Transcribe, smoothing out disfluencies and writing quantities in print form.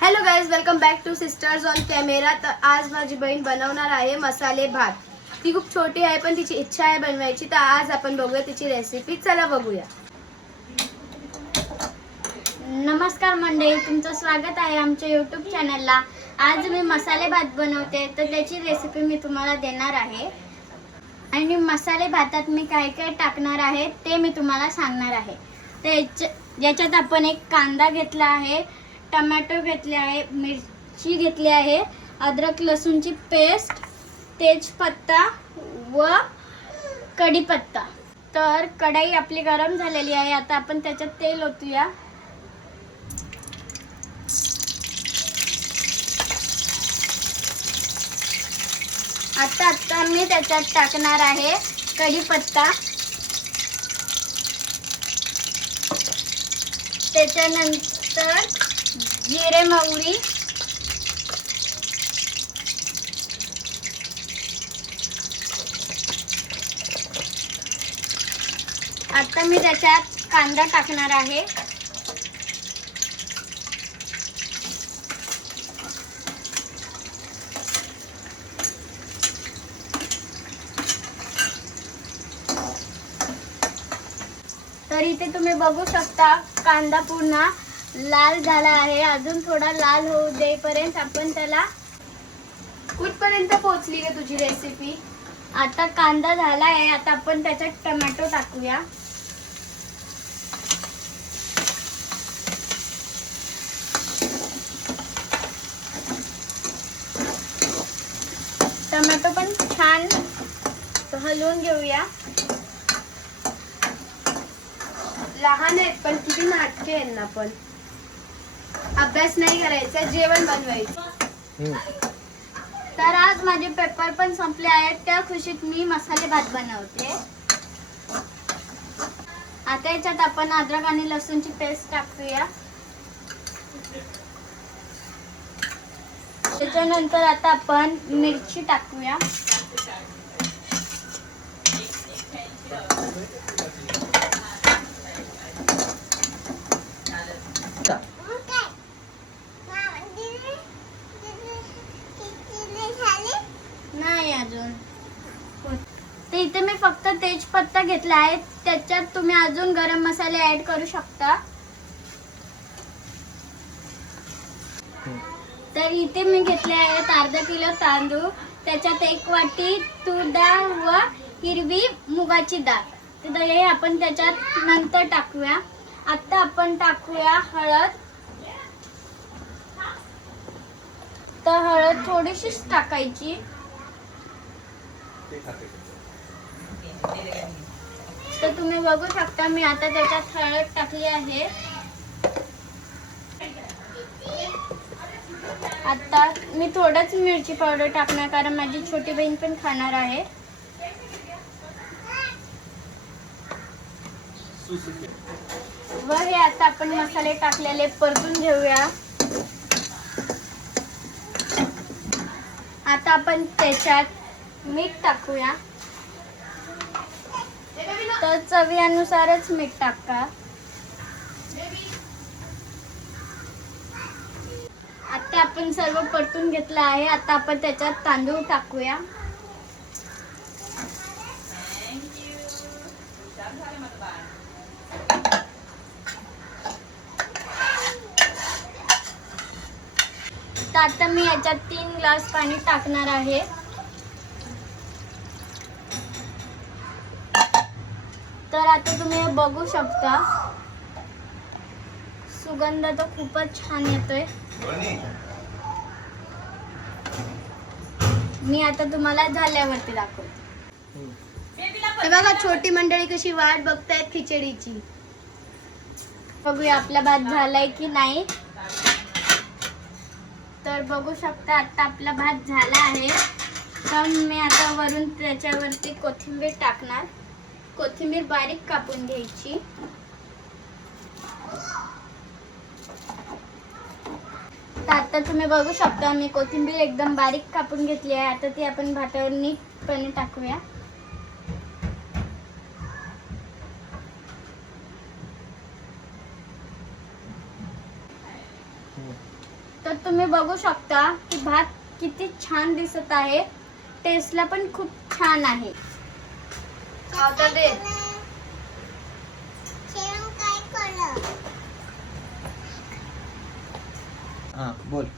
Hello guys, welcome back two sisters on camera. तर आज माझी बहीण बनवणार आहे मसाले भात. ती खूप छोटी आहे पण तिची इच्छा आहे बनवायची. तर आज आपण बघूया तिची रेसिपी. चला बघूया. नमस्कार मंडळी, तुमचं स्वागत आहे आमच्या यूट्यूब चॅनलला. आज मी मसाले भात बनवते, तर त्याची रेसिपी मी तुम्हाला देणार आहे. आणि मसाले भातात मी काय काय टाकणार आहे ते मी तुम्हाला सांगणार आहे. तर याच्यात आपण एक कांदा घेतला आहे, टोमॅटो घेतले आहे, मिरची घेतली आहे, अद्रक लसूणची पेस्ट, तेजपत्ता व कढीपत्ता. तर कढई आपली गरम झालेली आहे. आता आपण त्याच्यात तेल ओतूया. आता मी त्याच्यात टाकणार आहे कढीपत्ता, त्याच्यानंतर जिरे मोहरी, आता मी त्याच्यात कांदा टाकणार आहे. तर इथे तुम्ही बघू शकता कांदा पूर्ण लाल झाला आहे. अजून थोडा लाल होऊ देईपर्यंत आपण त्याला. कुठपर्यंत पोहोचली का तुझी रेसिपी? आता कांदा झाला आहे. आता आपण त्याच्यात टोमॅटो टाकूया. टोमॅटो पण छान हलवून घेऊया. लहान आहेत पण किती नाटके आहेत ना. पण अभ्यास नाही करायचा, जेवण बनवायचं. तर आज माझे पेपर पण संपले आहेत. त्या खुशीत मी मसाले भात बनवते. आता याच्यात आपण अद्रक आणि लसूणची पेस्ट टाकूया. त्याच्यानंतर आता आपण मिरची टाकूया. नाही अजून. तर इथे मी फक्त तेजपत्ता घेतला आहे. त्याच्यात तुम्ही अजून गरम मसाले ऍड करू शकता. तर इथे मी घेतले आहेत अर्धा किलो तांदूळ, त्याच्यात 1 वाटी तूर डाळ व हिरवी मुगाची डाळ. तर हे आपण त्याच्यात नंतर टाकूया. आता आपण टाकूया हळद. तर हळद थोडीशीच टाकायची. तर तुम्ही बघू शकता मी आता त्याच्यात हळद टाकली आहे. आता मी थोडंच मिरची पावडर टाकणार, कारण माझी छोटी बहीण पण खाणार आहे. व हे आता आपण मसाले टाकलेले परतून घेऊया. आता आपण त्याच्यात मीठ टाकूया. तर चवीनुसारच मीठ टाका. आता आपण सर्व परतून घेतलं आहे. आता आपण त्याच्यात तांदूळ टाकूया. तर आता मी याच्यात 3 ग्लास पाणी टाकणार आहे. तर आता तुम्ही बघू शकता सुगंध तर खूपच छान येतोय. मी आता तुम्हाला झाल्यावरती दाखवते. हे बघा, छोटी मंडळी कशी वाट बघतायत खिचडीची. बघूया आपला भात झालाय की नाही. तर बघू शकता आता आपला भात झाला आहे. तर मी आता वरून त्याच्यावरती कोथिंबीर टाकणार. कोथिंबीर बारीक कापून घ्यायची. तर आता तुम्ही बघू शकता मी कोथिंबीर एकदम बारीक कापून घेतली आहे. आता ती आपण भातावर नीटपणे टाकूया. तर तुम्ही बघू शकता की भात किती छान दिसत आहे. टेस्टला पण खूप छान आहे. खावता दे. हा बोल.